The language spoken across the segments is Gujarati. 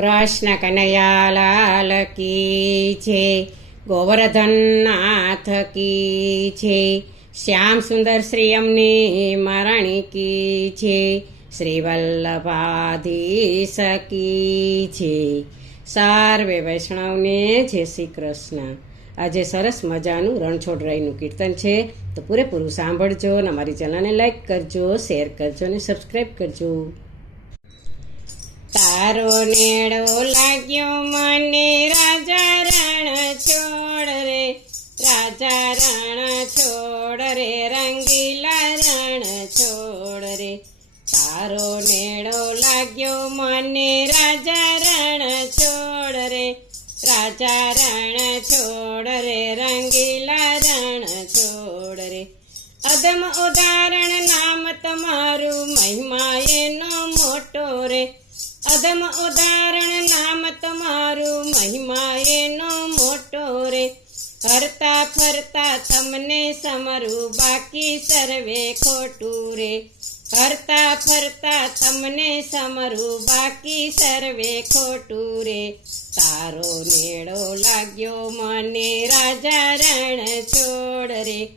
કૃષ્ણ કનૈયાલાલ કી છે, ગોવર્ધનનાથ કી છે, શ્યામ સુંદર શ્રી અમને મહારાણી કી છે શ્રી વલ્લભાધીશ કી છે. સર્વે વૈષ્ણવને જય શ્રી કૃષ્ણ. આજે સરસ મજાનું રણછોડ રાયનું કીર્તન છે. તો પૂરેપૂરું સાંભળજો અને અમારી ચેનલને લાઈક કરજો, શેર કરજો અને સબસ્ક્રાઈબ કરજો. તારો નેડો લાગ્યો મને રાજા રણ છોડ રે, રાજા રણ છોડ રે, રંગીલા રણ છોડ રે. તારો નેડો લાગ્યો મને રાજા રણ છોડ રે, રાજા રણ છોડ રે, રંગીલા રણ છોડ રે. અદમ ઉદાહરણ નામ તમારું મહિમા એનો મોટો રે. અદમ ઉદાહરણ નામ તમારું મહિમા એનો મોટો રે. ફરતા ફરતા તમને સમરું બાકી સર્વે ખોટું રે. ફરતા ફરતા તમને સમરું બાકી સર્વે ખોટું રે. તારો નેડો લાગ્યો મને રાજા રણ છોડ રે.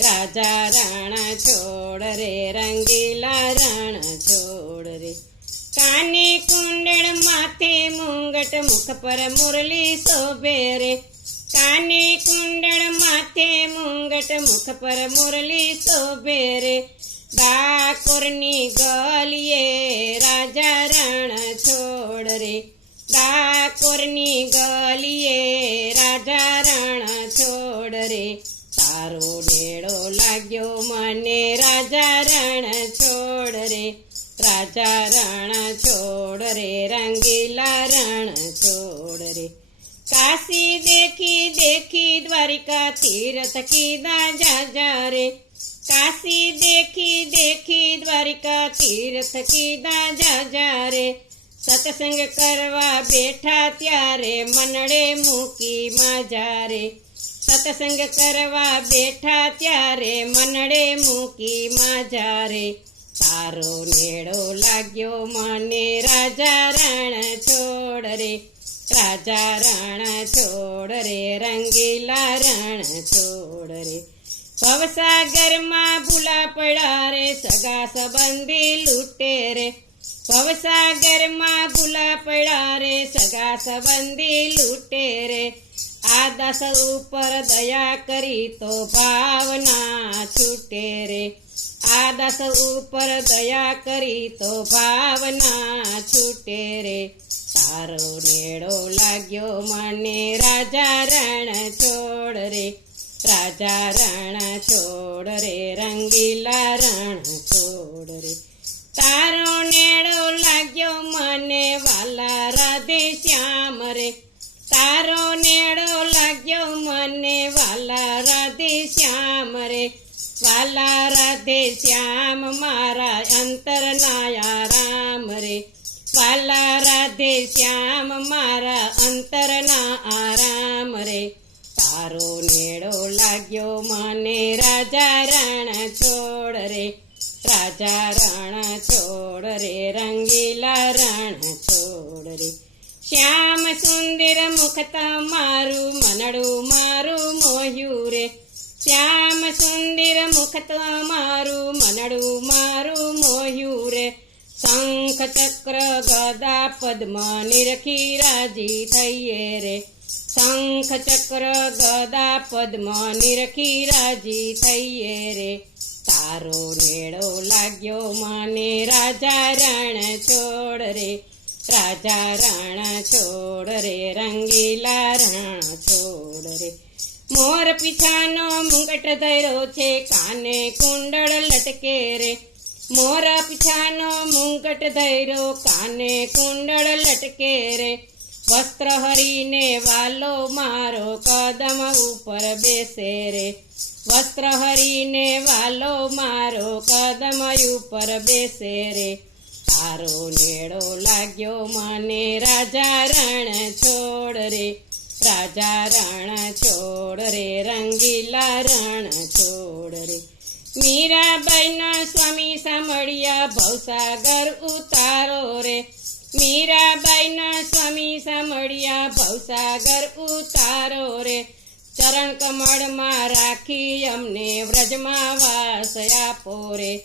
રાજા રણ છોડ રે રંગીલા મુખ પર મુરલી શોભે રે. કાને કુંડળ માથે મુંગટ મુખ પર મુરલી શોભે રે. ડાકોરની ગલીએ રાજા રણ છોડ રે. ડાકોરની ગલીએ રાજા રણ છોડ રે. તારો ડેળો લાગ્યો મને રાજા રણ છોડ રે. રાજા રણ દેખી દ્વારિકા તીરથ કીધા જાજા રે કાશી દેખી દેખી દ્વારિકા તીરથ કીધા જાજા રે સત્સંગ કરવા બેઠા ત્યારે મનડે મૂકી માજા રે સત્સંગ કરવા બેઠા ત્યારે મનડે મૂકી માજા રે તારો નેડો લાગ્યો મને રાજા રણ છોડ રે રાજા રણ છોડ રે, રંગીલા રણ છોડ રે. ભવસાગરમાં ભૂલા પડ્યા રે, સગા સંબંધી લૂટે રે. ભવસાગરમાં ભૂલા પડ્યા રે, સગા સંબંધી લૂટે રે. આ દસ ઉપર દયા કરી તો ભાવના છૂટે રે. આ દસ ઉપર દયા કરી તો ભાવના છૂટે રે. તારો નેડો લાગ્યો મને. રાજા રણ છોડ રે રાજા રણ છોડ રે રંગીલા રણ છોડ રે. તારો નેડો લાગ્યો મને, વાલા રાધે શ્યામ રે. તારો નેડો લાગ્યો મને, વાલા રાધે શ્યામ રે. વાલા રાધે શ્યામ મારા અંતરનાયા રામ રે. વાલા રાધે શ્યામ, મારા અંતરના આરામ રે. તારો નેડો લાગ્યો મને રાજા રાણા છોડ રે. રાજા રાણા છોડ રે, રંગીલા રાણા છોડ રે. શ્યામ સુંદર મુખ તમારું મનડું, મારું મોહ્યું રે. શ્યામ સુંદર મુખ તમારું મનડું, મારું મોહ્યું રે. શંખ ચક્ર ગદા પદ્મ નિરખી રાજી થઈએ રે. શંખ ચક્ર ગદા પદ્મ નિરખી રાજી થઈએ રે. તારો મેળો લાગ્યો મને રાજા રણ છોડ રે. રાજા રણ છોડ રે, રંગીલા રણ છોડ રે. મોર પીછાનો મુંગટ ધર્યો છે, કાને કુંડળ લટકે રે. મોર પીછાનો મુંગટ ધૈરો કાને કુંડળ લટકે રે. વસ્ત્ર હરીને વાલો મારો કદમ ઉપર બેસે રે. વસ્ત્ર હરીને વાલો મારો કદમ ઉપર બેસે રે. તારો નેડો લાગ્યો મને રાજા રણ છોડ રે. રાજા રણ છોડ રે, રંગીલા રણ છોડ રે. મીરાબાઈના સ્વામી સાંભળ્યા, ભવસાગર ઉતારો રે. મીરાબાઈના સ્વામી ભવસાગર ઉતારો રે. ચરણ કમળમાં રાખી અમને વ્રજમાં વાસ આપો રે.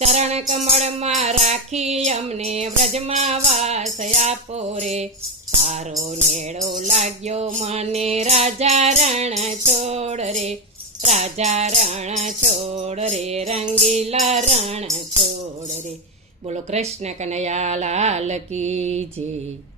ચરણ કમળમાં રાખી અમને વ્રજમાં વાસ આપો રે. તારો નેડો લાગ્યો મને રાજા રણ છોડ રે. રાજા રણ છોડ રે રંગીલા રણ છોડ રે. બોલો કૃષ્ણ કનૈયા લાલ કી જય.